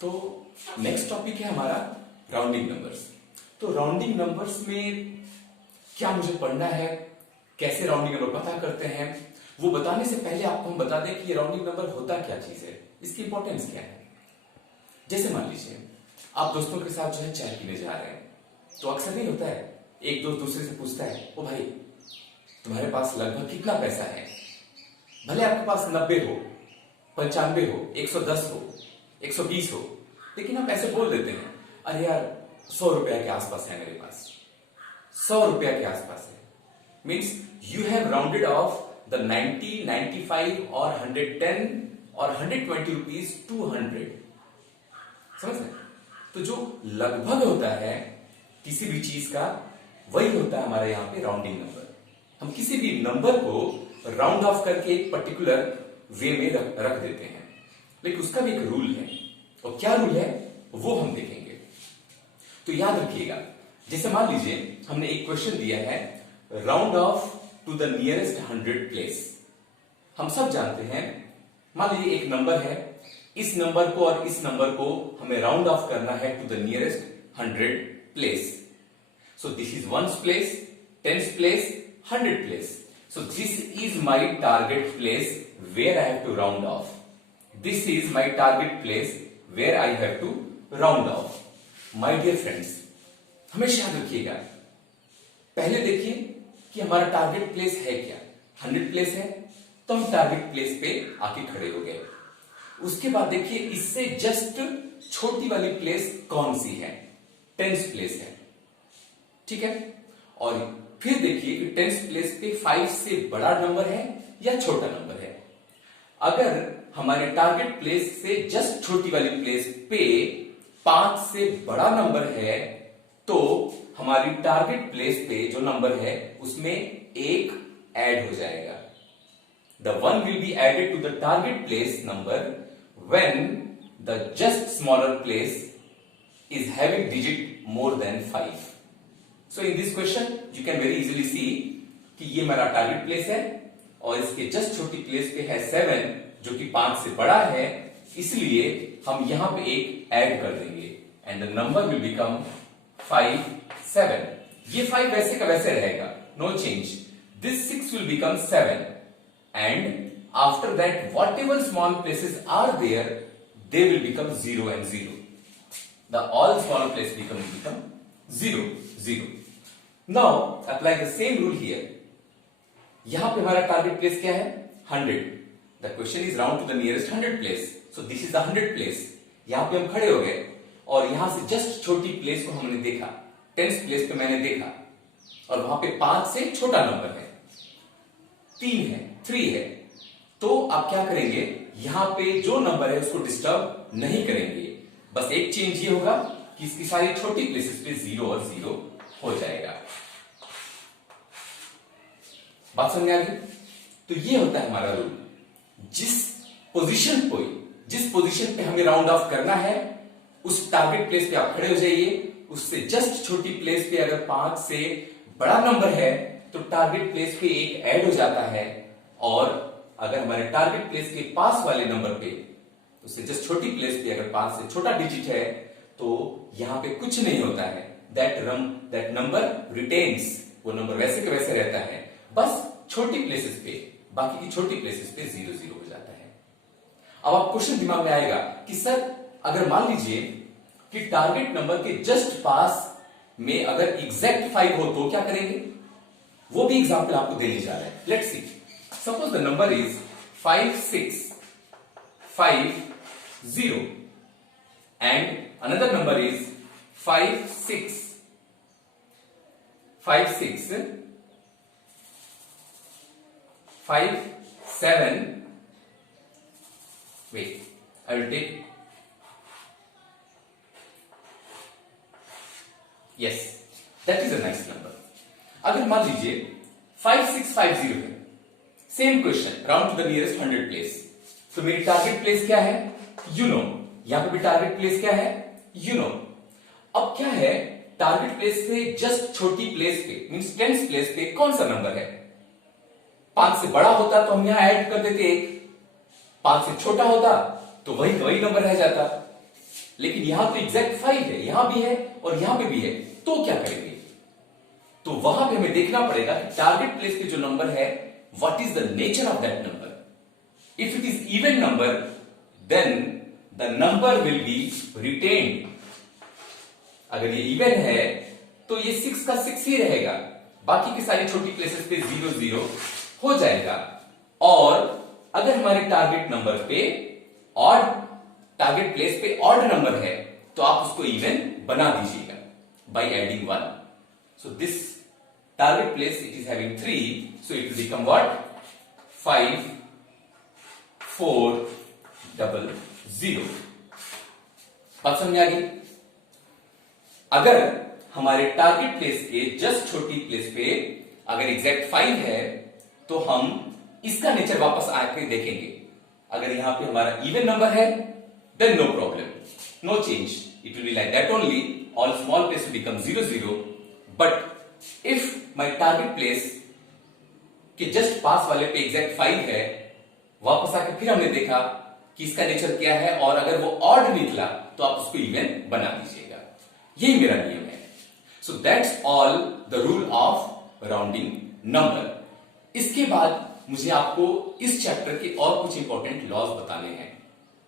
तो next topic है हमारा राउंडिंग नंबर्स। तो राउंडिंग नंबर्स में क्या मुझे पढ़ना है, कैसे राउंडिंग नंबर पता करते हैं, वो बताने से पहले आपको हम बता दें कि ये राउंडिंग नंबर होता क्या चीज है, इसकी इंपॉर्टेंस क्या है। जैसे मान लीजिए आप दोस्तों के साथ जो है चाय पीने जा रहे हैं, तो अक्सर नहीं होता है एक दोस्त दूसरे से पूछता है, ओ भाई तुम्हारे पास लगभग कितना पैसा है। भले आपके पास 90 हो, 95 हो, 110 हो, 120 हो, लेकिन आप ऐसे बोल देते हैं, अरे यार 100 रुपया के आसपास है मेरे पास, 100 रुपया के आसपास है। Means you have rounded off the 90, 95 और 110 और 120 रुपीज टू 100। समझ रहे? तो जो लगभग होता है किसी भी चीज का, वही होता है हमारा यहाँ पे राउंडिंग नंबर। हम किसी भी नंबर को राउंड ऑफ करके एक पर्टिकुलर वे में रख देते हैं, लेकिन उसका भी एक रूल है, और क्या रूल है वो हम देखेंगे। तो याद रखिएगा, जैसे मान लीजिए हमने एक क्वेश्चन दिया है, round off to the nearest 100 place. हम सब जानते हैं, मान लीजिए एक नंबर है, इस नंबर को और इस नंबर को हमें राउंड ऑफ करना है to the nearest 100 place. So this is 1th place, 10th place, 100th place. So this is my target place where I have to round off. This is my target place where I have to round off. My dear friends, हमेशा याद रखिएगा, पहले देखिए कि हमारा target place है क्या। 100 place है तो हम टारगेट प्लेस पे आके खड़े हो गए। उसके बाद देखिए इससे जस्ट छोटी वाली प्लेस कौन सी है, 10th प्लेस है, ठीक है। और फिर देखिए कि 10th प्लेस पे 5 से बड़ा नंबर है या छोटा नंबर है। अगर हमारे टारगेट प्लेस से जस्ट छोटी वाली प्लेस पे 5 से बड़ा नंबर है, तो हमारी टारगेट प्लेस पे जो नंबर है उसमें एक ऐड हो जाएगा। The 1 will be added to the target place number when the just smaller place is having digit more than 5। So in this question you can very easily see कि ये मेरा टारगेट प्लेस है और इसके just छोटी place पे है 7 जो कि 5 से बड़ा है, इसलिए हम यहां पे एक ऐड कर देंगे and the number will become 5, 7। ये 5 वैसे का वैसे रहेगा, no change. This 6 will become 7 and after that what ever small places are there they will become 0 and 0। The all small place become 0, 0। Now apply the same rule here। यहां पे हमारा target place क्या है, 100। The question is round to the nearest 100 place। So this is the 100 place। यहां पे हम खड़े हो गए और यहां से जस्ट छोटी प्लेस को हमने देखा, 10th प्लेस पे मैंने देखा, और वहां पे 5 से छोटा नंबर है, 3 है, 3 है। तो आप क्या करेंगे, यहां पे जो नंबर है उसको डिस्टर्ब नहीं करेंगे। बस एक चेंज ये होगा कि इसकी सारी छोटी प्लेसेस पे 0 और 0 हो जाएगा। बात समझ आ गई? तो ये होता है हमारा रूल। जिस पोजीशन पे हमें राउंड ऑफ करना है, उस टारगेट प्लेस पे आप खड़े हो जाइए। उससे जस्ट छोटी प्लेस पे अगर 5 से बड़ा नंबर है तो टारगेट प्लेस पे एक ऐड हो जाता है, और अगर हमारे टारगेट प्लेस के पास वाले नंबर पे, उससे जस्ट छोटी प्लेस पे अगर 5 से छोटा डिजिट है तो यहां पे कुछ नहीं होता है, दैट नंबर रिटेन्स, वो नंबर वैसे के वैसे रहता है, बस छोटी प्लेसेस पे, बाकी की छोटी प्लेसेस पे 0, 0 हो जाता है। अब आप क्वेश्चन दिमाग में आएगा कि सर अगर मान लीजिए कि टारगेट नंबर के जस्ट पास में अगर एग्जैक्ट 5 हो तो क्या करेंगे, वो भी एग्जांपल आपको देने जा रहा है। Let's see, suppose the number is 5, 6, 5, 0 and another number is 5, 6, 5, 6, 5, 7, wait, I will take, yes, that is a nice number। अगर मान लीजिए 5, 6, 5, 0 है, same question, round to the nearest 100 place. तो मेरी टारगेट प्लेस क्या है, यू नो। यहां पे भी टारगेट प्लेस क्या है, यू नो। अब क्या है, टारगेट प्लेस से जस्ट छोटी प्लेस पे, मींस 10th प्लेस पे कौन सा नंबर है। 5 से बड़ा होता तो हम यहां ऐड कर देते 1, 5 से छोटा होता तो वही नंबर रह जाता। लेकिन यहां तो एग्जैक्ट 5 है, यहां भी है और यहां पे भी है, तो क्या करेंगे? तो वहां पे हमें देखना पड़ेगा कि टारगेट प्लेस पे जो नंबर है, what is the nature of that number. If it is even number, then the number will be retained. अगर ये इवन है तो ये 6 का 6 ही रहेगा, बाकी की सारी छोटी प्लेसेस पे 0 0 हो जाएगा। और अगर हमारे टारगेट नंबर पे ऑड, टारगेट प्लेस पे ऑड नंबर है, तो आप उसको इवन बना दीजिएगा by adding 1। So this target place it is having 3, so it will become what? 5 4 0 0। बात समझ आ गई? अगर हमारे टारगेट प्लेस के जस्ट छोटी प्लेस पे अगर एग्जैक्ट 5 है, तो हम इसका नेचर वापस आके देखेंगे। अगर यहां पे हमारा इवन नंबर है, then no problem, no change, it will be like that only, all small place will become 0 0। But if my target place के जस्ट पास वाले पे एग्जैक्ट 5 है, वापस आके फिर हमने देखा कि इसका नेचर क्या है, और अगर वो ऑड निकला तो आप उसको इवन बना दीजिएगा। यही मेरा नियम है। So that's all the rule of rounding number. इसके बाद मुझे आपको इस चैप्टर के और कुछ इंपॉर्टेंट लॉज बताने हैं।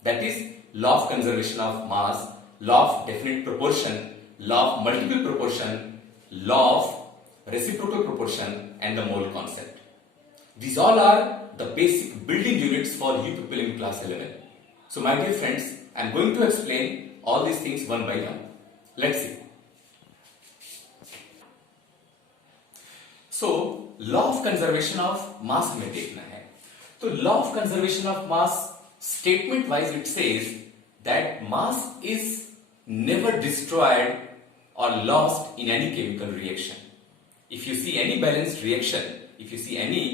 That is law of conservation of mass, law of definite proportion, law of multiple proportion, law of reciprocal proportion and the mole concept. These all are the basic building units for you people in class 11. So my dear friends, I am going to explain all these things one by one. Let's see. So, law of conservation of mass हमें देखना है। तो law of conservation of mass statement wise it says that mass is never destroyed or lost in any chemical reaction. If you see any balanced reaction, if you see any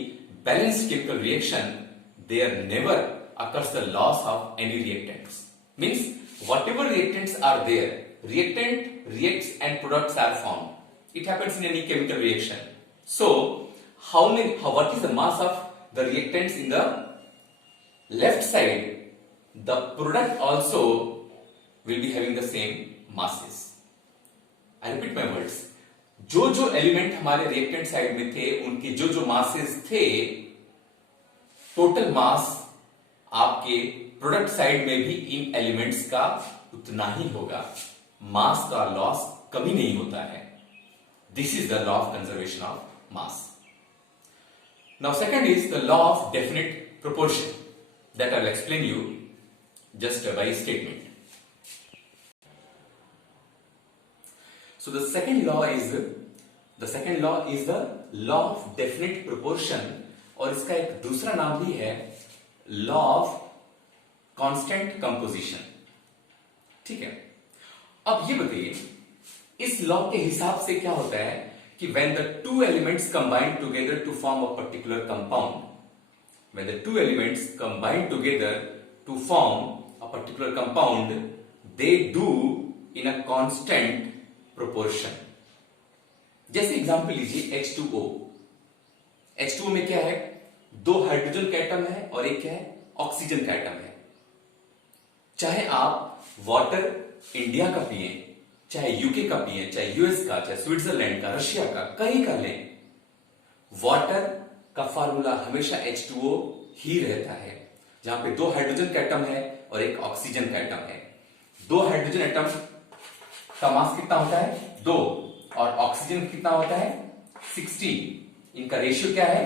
balanced chemical reaction, there never occurs the loss of any reactants. Means whatever reactants are there, reactant reacts and products are formed. It happens in any chemical reaction. So what is the mass of the reactants in the left side? The product also will be having the same masses. I repeat my words. जो element हमारे reactant side में थे, उनके जो masses थे, total mass आपके product side में भी इन एलिमेंट्स का उतना ही होगा। मास का लॉस कभी नहीं होता है। This is the law of conservation of mass. Now second is the law of definite proportion that I will explain you just by statement. So the second law is the law of definite proportion, और इसका एक दूसरा नाम भी है law of constant composition। ठीक है, अब ये बताइए इस लॉ के हिसाब से क्या होता है कि when the two elements combine together to form a particular compound, when the two elements combine together to form a particular compound, they do in a constant proportion. जैसे एग्जांपल लीजिए H2O। H2O में क्या है? 2 hydrogen का atom है और एक क्या है? ऑक्सीजन का एटम है। चाहे आप वाटर इंडिया का पिए, चाहे यूके का पिए, चाहे यूएस का, चाहे स्विट्जरलैंड का, रशिया का, कहीं का लें, वाटर का फार्मूला हमेशा H2O ही रहता है, जहां पे 2 हाइड्रोजन का एटम है और एक ऑक्सीजन का एटम है। 2 हाइड्रोजन एटम का मास कितना होता है? 2, और ऑक्सीजन कितना होता है? 16। इनका रेशियो क्या है?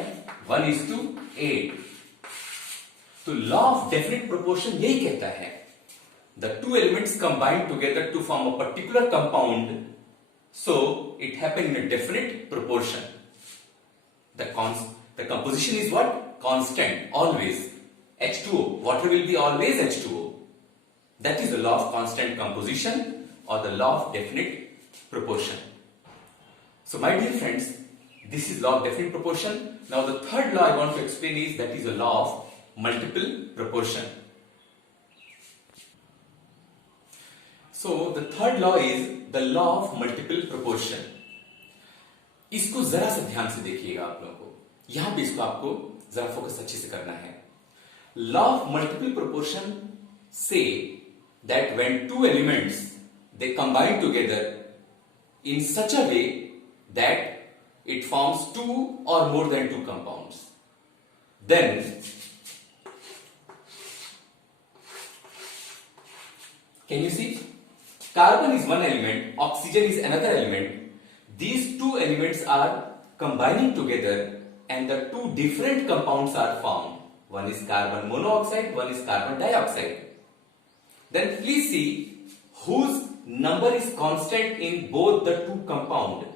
1:8। तो लॉ ऑफ डेफिनेट प्रोपोर्शन यही कहता है the two elements combine together to form a particular compound, so it happen in a definite proportion. The composition is what? Constant, always. H2O, water will be always H2O. That is the law of constant composition or the law of definite proportion. So my dear friends, this is law of definite proportion. Now the third law I want to explain is that is the law of multiple proportion. So the third law is the law of multiple proportion. इसको जरा सा ध्यान से देखिएगा आप लोगों को, यहां पे इसको आपको जरा फोकस अच्छे से करना है। लॉ ऑफ मल्टीपल प्रोपोर्शन से that when two elements they combine together in such a way that it forms two or more than two compounds, then can you see, carbon is one element, oxygen is another element. These two elements are combining together and the two different compounds are formed. One is carbon monoxide, one is carbon dioxide. Then please see whose number is constant in both the two compound.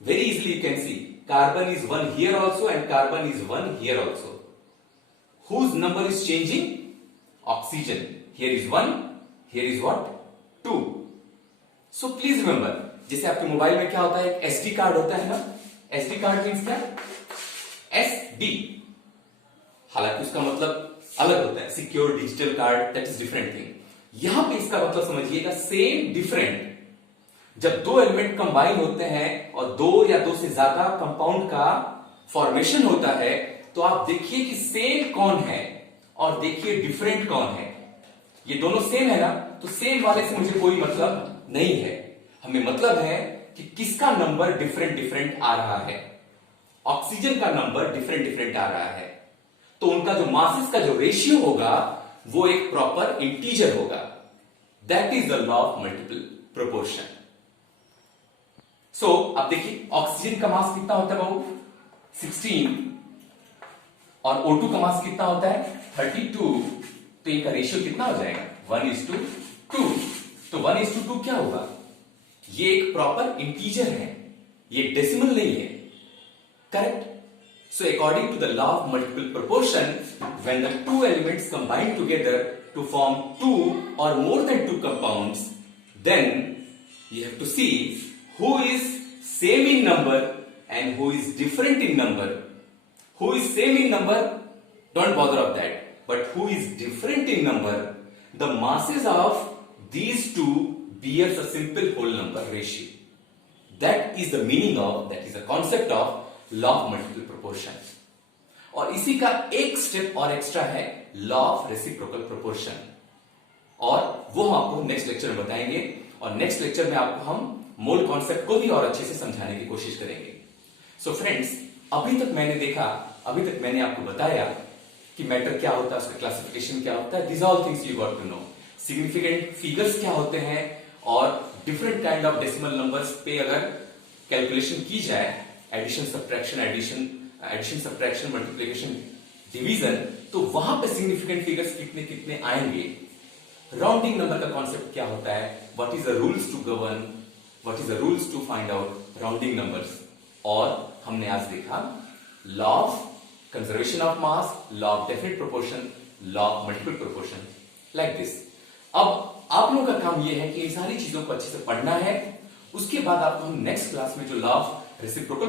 Very easily you can see carbon is 1 here also and carbon is 1 here also. Whose number is changing? Oxygen. Here is 1, here is what? 2. So please remember, जैसे आपके mobile में क्या होता है, एक SD card होता है ना, SD कार्ड मीन्स क्या? SD. हालांकि उसका मतलब अलग होता है, secure digital card, that is different thing. यहां पे इसका मतलब समझिएगा सेम डिफरेंट। जब दो एलिमेंट कंबाइन होते हैं और दो या दो से ज्यादा कंपाउंड का फॉर्मेशन होता है, तो आप देखिए कि सेम कौन है और देखिए डिफरेंट कौन है। ये दोनों सेम है ना, तो सेम वाले से मुझे कोई मतलब नहीं है। हमें मतलब है कि किसका नंबर डिफरेंट डिफरेंट आ रहा है। ऑक्सीजन का नंबर डिफरेंट डिफरेंट आ रहा है, तो उनका जो मासेस का जो रेशियो होगा वो एक प्रॉपर इंटीजर होगा। That is the law of multiple proportion. So अब देखिए ऑक्सीजन का मास कितना होता है बाबू, 16, और O2 का मास कितना होता है, 32। तो इनका रेशियो कितना हो जाएगा, 1:2। तो 1:2 क्या होगा, ये एक प्रॉपर इंटीजर है, ये डेसिमल नहीं है, correct. So according to the law of multiple proportion, when the two elements combine together to form two or more than two compounds, then you have to see who is same in number and who is different in number. Who is same in number, don't bother of that. But who is different in number, the masses of these two bears a simple whole number ratio. That is the meaning of, that is the concept of law of multiple proportion. और इसी का एक step और extra है, law of reciprocal proportion, और वो हम आपको नेक्स्ट लेक्चर में बताएंगे। और नेक्स्ट लेक्चर में आपको हम मोल कॉन्सेप्ट को भी और अच्छे से समझाने की कोशिश करेंगे। सो फ्रेंड्स, अभी तक मैंने आपको बताया कि मैटर क्या होता है, उसका क्लासिफिकेशन क्या होता है, this all things you got to know. Significant figures क्या होते हैं, और different kind of decimal numbers पे अगर कैलकुलेशन की जाए, एडिशन सब्ट्रैक्शन मल्टीप्लिकेशन डिवीजन, तो वहां पे सिग्निफिकेंट फिगर्स कितने कितने आएंगे। राउंडिंग नंबर का कॉन्सेप्ट क्या होता है, what is the rules to govern, what is the rules to find out rounding numbers. और हमने आज देखा law of conservation of mass, law of definite proportion, law of multiple proportion, like this. अब आप लोगों का काम यह है कि इन सारी चीजों को अच्छे से पढ़ना है। उसके बाद आपको हम नेक्स्ट क्लास में जो लॉ ऑफ रेसिप्रोकल